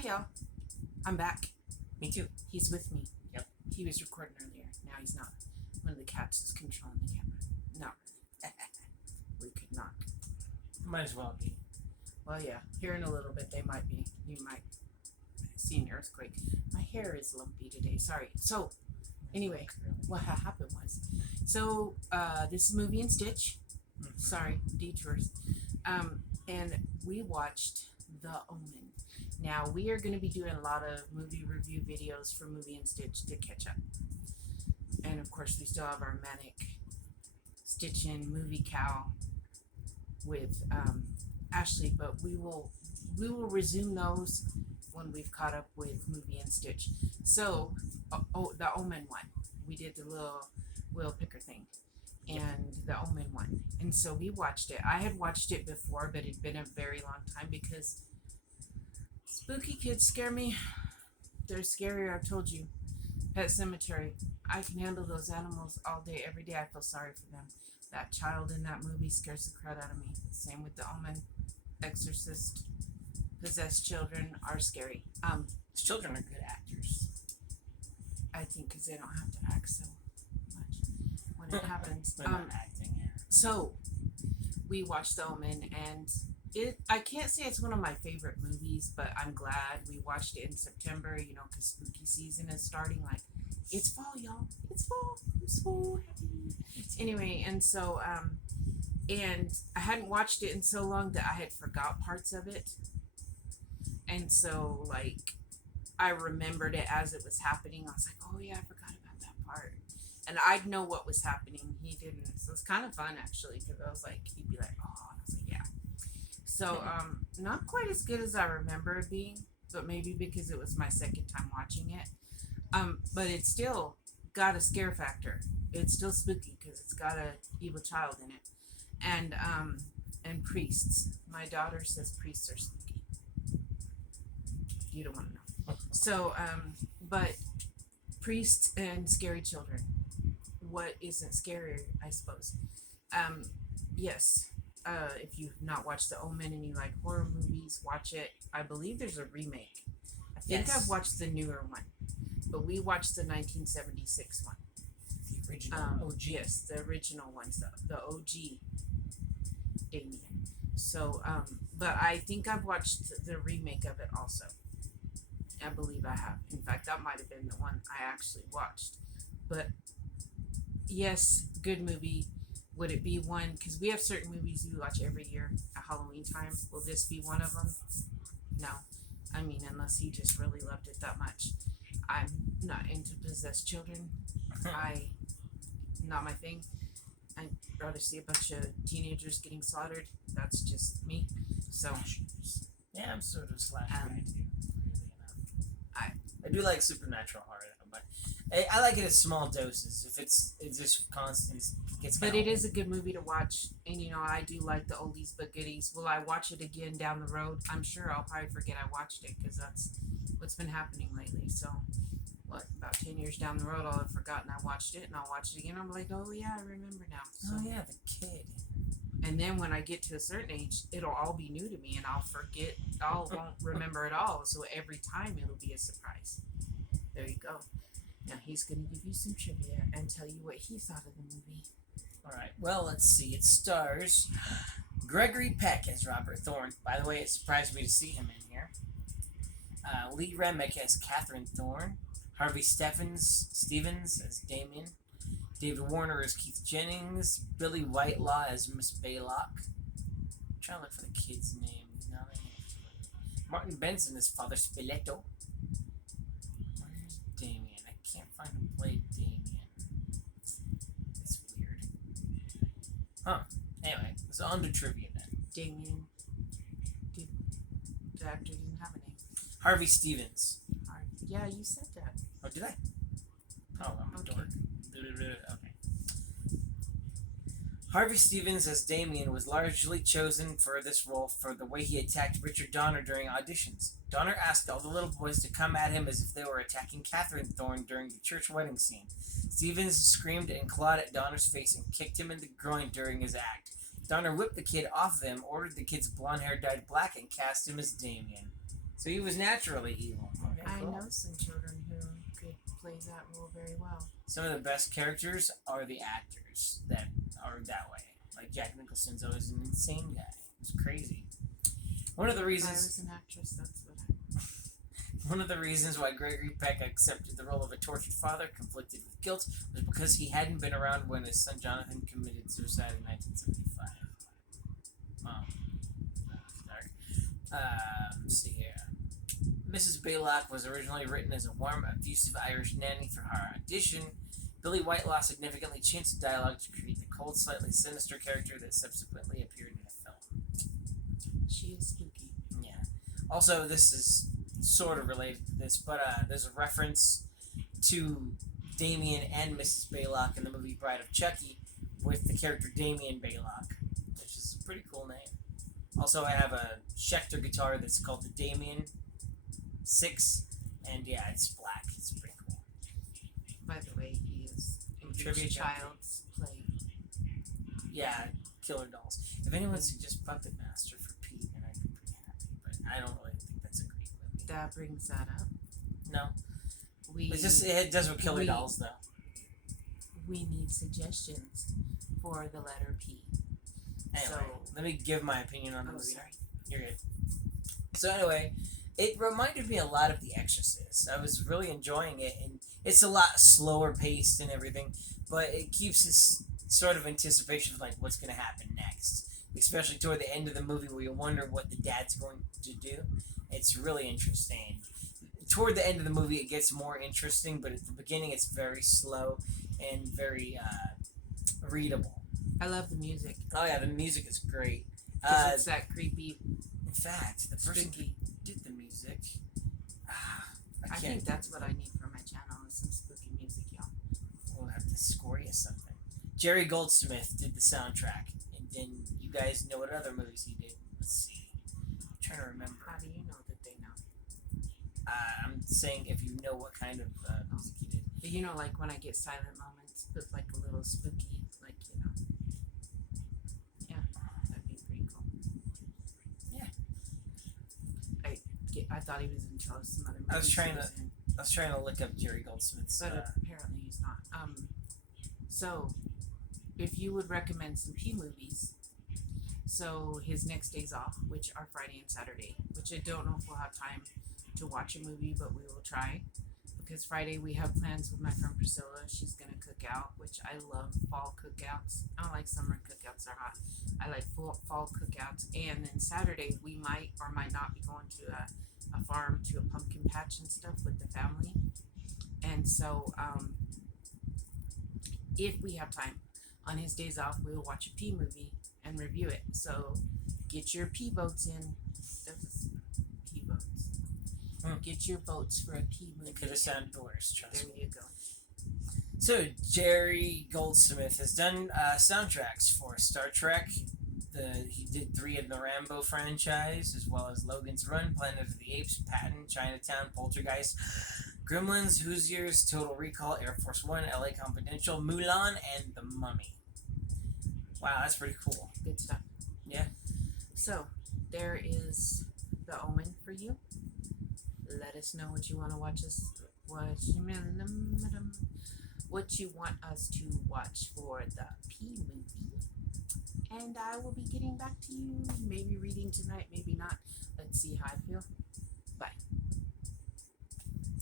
Hi, y'all. I'm back. Me too. He's with me. Yep. He was recording earlier. Now he's not. One of the cats is controlling the camera. No. We could not. Might as well be. Well, yeah. Here in a little bit, they might be. You might see an earthquake. My hair is lumpy today. Sorry. So, anyway, what happened was, this is Movie and Stitch. Mm-hmm. Sorry, detours. And we watched The Omen. Now, we are going to be doing a lot of movie review videos for Movie and Stitch to catch up. And of course, we still have our manic Stitchin' movie cow with Ashley, but we will resume those when we've caught up with Movie and Stitch. So, the Omen one, we did the little Will Picker thing, and the Omen one, and so we watched it. I had watched it before, but it'd been a very long time because spooky kids scare me. They're scarier. I've told you. Pet Cemetery. I can handle those animals all day, every day. I feel sorry for them. That child in that movie scares the crap out of me. Same with The Omen. Exorcist. Possessed children are scary. Children are good actors. I think because they don't have to act so much when it happens. They're not acting here. So, we watched The Omen, and I can't say it's one of my favorite movies, but I'm glad we watched it in September, because spooky season is starting. Like, it's fall, y'all. It's fall. I'm so happy. Anyway, and so, and I hadn't watched it in so long that I had forgot parts of it. And so, like, I remembered it as it was happening. I was like, oh, yeah, I forgot about that part. And I'd know what was happening. He didn't. So it's kind of fun, actually, because I was like, he'd be like, oh, and I was like, yeah. So, not quite as good as I remember it being, but maybe because it was my second time watching it. But it's still got a scare factor. It's still spooky because it's got a evil child in it. And priests. My daughter says priests are spooky. You don't want to know. So, but priests and scary children. What isn't scary, I suppose. Yes. If you've not watched The Omen and you like horror movies, watch it. I believe there's a remake. I think Yes. I've watched the newer one, but we watched the 1976 one. The original OG. Yes, the original ones, the OG Damien. So, but I think I've watched the remake of it also. I believe I have. In fact, that might have been the one I actually watched. But yes, good movie. Would it be one? Because we have certain movies we watch every year at Halloween time. Will this be one of them? No. I mean, unless he just really loved it that much. I'm not into possessed children. Not my thing. I'd rather see a bunch of teenagers getting slaughtered. That's just me. So, Yeah, I'm sort of slash guy too. I do like supernatural horror, but I like it at small doses. If it's just constant, it gets. But it is a good movie to watch, and I do like the oldies but goodies. Will I watch it again down the road? I'm sure I'll probably forget I watched it because that's what's been happening lately. So, about 10 years down the road, I'll have forgotten I watched it, and I'll watch it again. I'm like, oh yeah, I remember now. So, oh yeah, the kid. And then when I get to a certain age, it'll all be new to me, and I'll forget. Won't remember it all. So every time it'll be a surprise. There you go. Now he's going to give you some trivia and tell you what he thought of the movie. All right. Well, let's see. It stars Gregory Peck as Robert Thorne. By the way, it surprised me to see him in here. Lee Remick as Catherine Thorne. Harvey Stevens as Damien. David Warner as Keith Jennings. Billy Whitelaw as Miss Baylock. I'm trying to look for the kid's name. Martin Benson as Father Spiletto. Where's Damien? I can't find who played Damien. It's weird. Huh. Anyway, so on to trivia then. Damien. The actor didn't have a name. Harvey Stevens. Yeah, you said that. Oh, did I? Oh, I'm a dork. Okay. Harvey Stevens as Damien was largely chosen for this role for the way he attacked Richard Donner during auditions. Donner asked all the little boys to come at him as if they were attacking Catherine Thorne during the church wedding scene. Stevens screamed and clawed at Donner's face and kicked him in the groin during his act. Donner whipped the kid off them, ordered the kid's blonde hair dyed black, and cast him as Damien. So he was naturally evil. Okay, I cool. know some children who could play that role very well. Some of the best characters are the actors that are that way. Like Jack Nicholson's always an insane guy. It's crazy. One of the If I reasons was an actress, that's what One of the reasons why Gregory Peck accepted the role of a tortured father, conflicted with guilt, was because he hadn't been around when his son Jonathan committed suicide in 1975. Wow, that's dark. Let's see here. Mrs. Baylock was originally written as a warm, abusive Irish nanny. For her audition, Billy Whitelaw significantly changed the dialogue to create the cold, slightly sinister character that subsequently appeared in the film. she is spooky. Yeah. Also, this is sort of related to this, but there's a reference to Damien and Mrs. Baylock in the movie Bride of Chucky with the character Damien Baylock, which is a pretty cool name. Also, I have a Schecter guitar that's called the Damien 6, and yeah, it's black. It's pretty cool. By the way, he is in Trivia each champion. child's play. Yeah, Killer Dolls. If anyone suggests Puppet Master for Pete, then I'd be pretty happy, but I don't really think that's a great movie. That brings that up. No. We It does with Killer we- Dolls, though. we need suggestions for the letter P. Anyway, So- let me give my opinion on the Oh, movie. sorry. You're good. So anyway, it reminded me a lot of The Exorcist. I was really enjoying it, and it's a lot slower paced and everything, but it keeps this sort of anticipation of like what's going to happen next, especially toward the end of the movie where you wonder what the dad's going to do. It's really interesting. Toward the end of the movie, it gets more interesting, but at the beginning, it's very slow and very readable. I love the music. Oh yeah, the music is great. 'Cause it's that creepy, In fact, the person spooky. who did the music, I think that's what I need for my channel is some spooky music, y'all. We'll have to score you something. Jerry Goldsmith did the soundtrack, and then you guys know what other movies he did. Let's see. I'm trying to remember. How do you know that they know? I'm saying if you know what kind of music he did. But you know, like when I get silent moments, put like a little spooky, like, you know. Yeah, that'd be pretty cool. Yeah. I thought he was in some other movies. I was trying he to- was in, I was trying to look up Jerry Goldsmith's. but apparently he's not. So if you would recommend some P movies, so his next days off, which are Friday and Saturday, which I don't know if we'll have time to watch a movie, but we will try. Because Friday we have plans with my friend Priscilla. She's gonna cook out, which I love fall cookouts. I don't like summer cookouts; they're hot. I like fall cookouts. And then Saturday we might or might not be going to a farm to a pumpkin patch and stuff with the family. And so, if we have time on his days off, we will watch a P movie and review it. So get your P votes in. Those P votes. Get your votes for a P movie. It could have sounded worse, trust There me. you go. So Jerry Goldsmith has done soundtracks for Star Trek. He did 3 in the Rambo franchise, as well as Logan's Run, Planet of the Apes, Patton, Chinatown, Poltergeist, Gremlins, Hoosiers, Total Recall, Air Force One, LA Confidential, Mulan, and The Mummy. Wow, that's pretty cool. Good stuff. Yeah. So there is the Omen for you. Let us know what you want to watch us. What you want us to watch for the P movie. And I will be getting back to you. Maybe reading tonight, maybe not. Let's see how I feel.